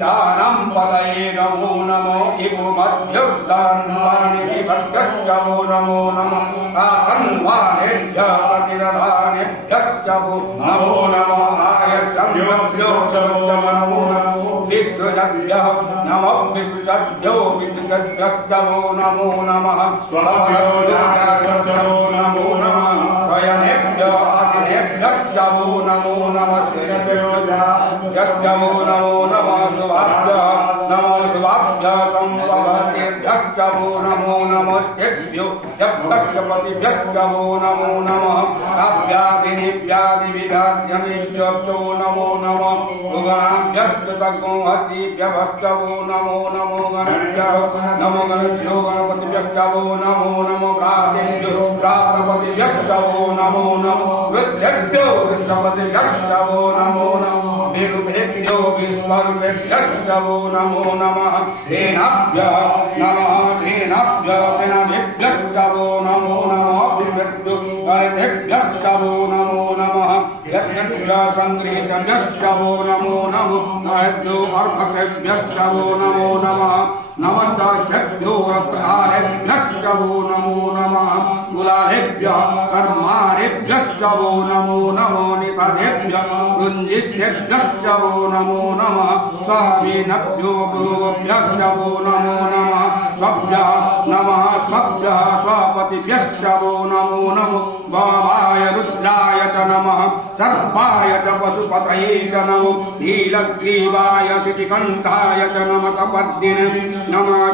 तानं पदये नमो नमो इको मध्युर्दान्वानि विभक्तश्चवो नमो नमः आकन्वानेभ्यः प्रतिदधानेभ्यश्चवो नमो नमः आयच्छन्भ्यो नमो नमः विष्णुजभ्यः नमो विष्णुजभ्यो विष्णुजभ्यश्चवो नमो नमः स्वभवो नमो नमः स्वयनेभ्यः आदिनेभ्यश्चवो नमो नमः यश्चवो नमो नमः शुभाभ्यः नमो शुभाभ्यः सम्भवतेभ्यश्चवो नमो नमस्तेभ्यो यज्ञपतिभ्यश्चवो नमो नमः काव्यादिनिव्यादिविभाद्यमेभ्यो नमो नमः गुणाभ्यस्तगोहतिभ्यश्चवो नमो नमो गणभ्यः नमो गणभ्यो गणपतिभ्यश्चवो नमो नमो प्रातेभ्यो प्रातपतिभ्यश्चवो नमो नमः वृद्धेभ्यो वृषपतिभ्यश्चवो नमो नमः विरुभेभ्यो विस्मरुभेभ्यश्चवो नमो नमः सेनाभ्यः नमः सेनाभ्यः सेनाभ्यश्चवो नमो नमः विभेभ्यो अर्धेभ्यश्चवो नमो नमः यज्ञभ्यः सङ्गृहीतभ्यश्चवो नमो नमः नहेभ्यो अर्भकेभ्यश्चवो नमो नमः नमस्ताभ्यो रत्नारेभ्यश्चवो नमो नमः कुलालेभ्यः कर्मारेभ्यश्चवो नमो नमो निषादेभ्यः गुञ्जिष्ठेभ्यश्चवो नमो नमः स्वामीनभ्यो गुरुभ्यश्चवो नमो नमः स्वभ्यः नमः स्वभ्यः स्वपतिभ्यश्चवो नमो नमो वामाय रुद्राय च नमः सर्पाय च पशुपतये च नमो नीलग्रीवाय शितिकण्ठाय च नमः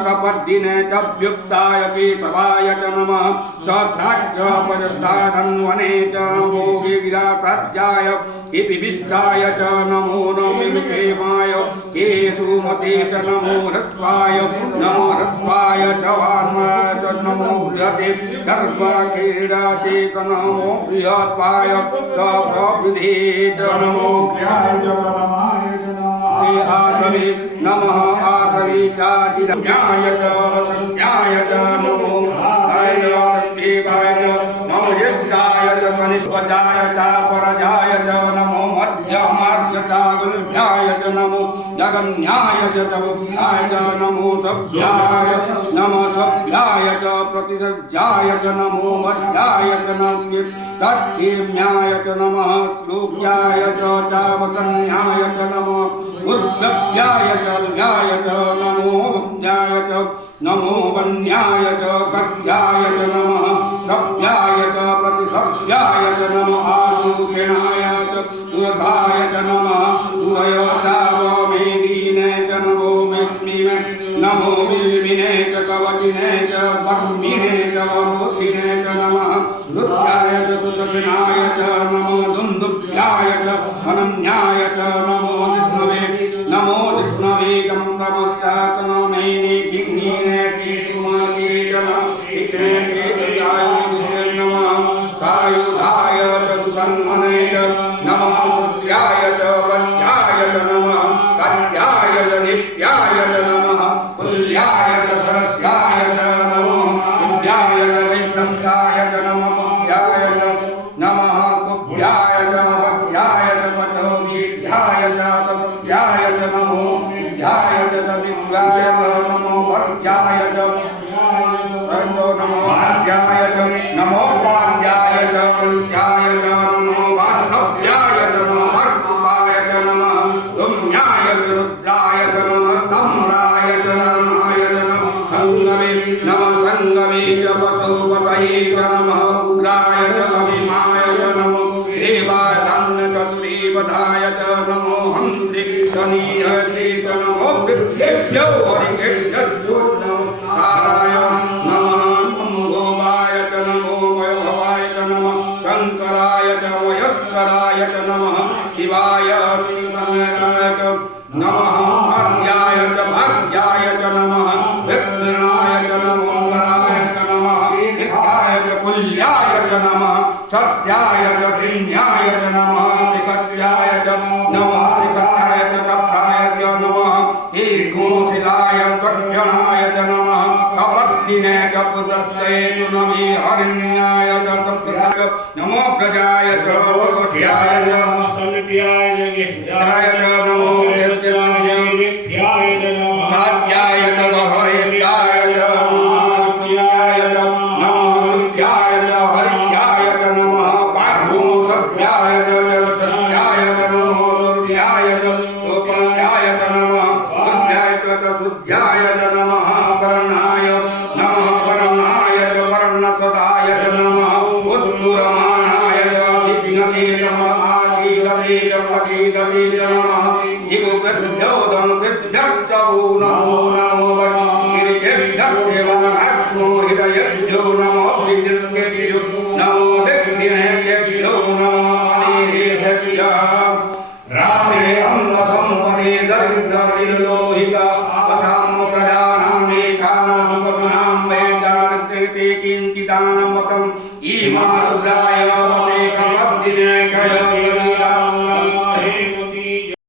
कपर्दिने च व्युक्ताय केशवाय च नमः सहस्राख्य पजस्ताधन्वने च नमो गिरिरासज्जाय इपिविष्टाय च नमो नमिकेमाय केशुमते च नमो ह्रस्वाय च वान्माय च नमो बृहते गर्भक्रीडाते च नमो बृहत्वाय च प्रविधे च नमो आसवे नमः आसवे चादिरज्ञाय च संज्ञाय च नमो देवाय च नमो ज्येष्ठाय च कनिष्ठाय च परजाय च नमो मध्यमार्ग च गुरुभ्याय च नमो जगन्याय च बुद्धाय च नमो सभ्याय नमो सभ्याय च प्रतिसज्जाय च नमो मध्याय च तत्क्षेम्याय च नमः श्लोक्याय च चावतन्याय च नमो उद्भव्याय च ल्याय च नमो भक्त्याय च नमो वन्याय च कत्याय च नमः सभ्याय च प्रतिसभ्याय च नमः आशुक्षिणाय च सुरसाय च नमः सुरयोतावमेदीने च नमो विस्मिने नमो विल्मिने च कवचिने च वर्मिने च वरोधिने च नमः रुद्राय च सुदर्शनाय च नमो दुन्दुभ्याय च अनन्याय च नमो जिष्णवे गं प्रभुस्तात् नमेने जिह्नीने केशुमते च इक्रे केतुजाय नमः सायुधाय च सुतन्मने च नमः सूर्याय च वन्याय च नमः कन्याय च नित्याय च नमः कुल्याय च सरस्याय च नमो कुल्याय च वैष्णव्याय च नमः कुल्याय च नमः कुल्याय च वक्याय च पचोमीध्याय च तपस्याय च नमो ध्याय च दिव्याय च नमो वर्ध्याय च नमो भाग्याय च नमो पाद्याय च वंश्याय च नमो वास्तव्याय च नमो भर्तुपाय च नमः तुम्याय च रुद्राय च नमः तम्राय च नमाय च नमः संगमे च पशुपतये च नमः उग्राय च अभिमाय च नमो देवाय धन्यचतुरीवधाय च नमो हंसि शनीहते च नमो वृद्धेभ्यो हरिकेभ्यो नमो ताराय नमः गोवाय च नमो वैभवाय च नमः शंकराय च वयस्कराय च नमः शिवाय श्रीमनाय च नमः भाग्याय च नमः दक्षिणाय च नमो वराय च नमः नित्याय च कुल्याय च नमः सत्याय च दिन्याय च नमः शिखत्याय च नमः शिखत्याय च कप्राय च नमः ईर्घोशिलाय दक्षिणाय च नमः कपद्दिने च पुदत्ते तु नमे हरिण्याय च नमो प्रजाय च वगोध्याय च नमो साध्याय च हरिष्ठाय च नमः सूर्याय च नमः सूर्याय च हरिष्ठाय च नमः पार्वो सत्याय च जलसत्याय च नमः सूर्याय च लोकत्याय च नमः सूर्याय च सूर्याय च नमः परणाय नमः परणाय च पर्णसदाय च नमः उत्तुरमाणाय च विघ्नते नमः आकीलते च प्रकीलते च नमः इव प्रद्यो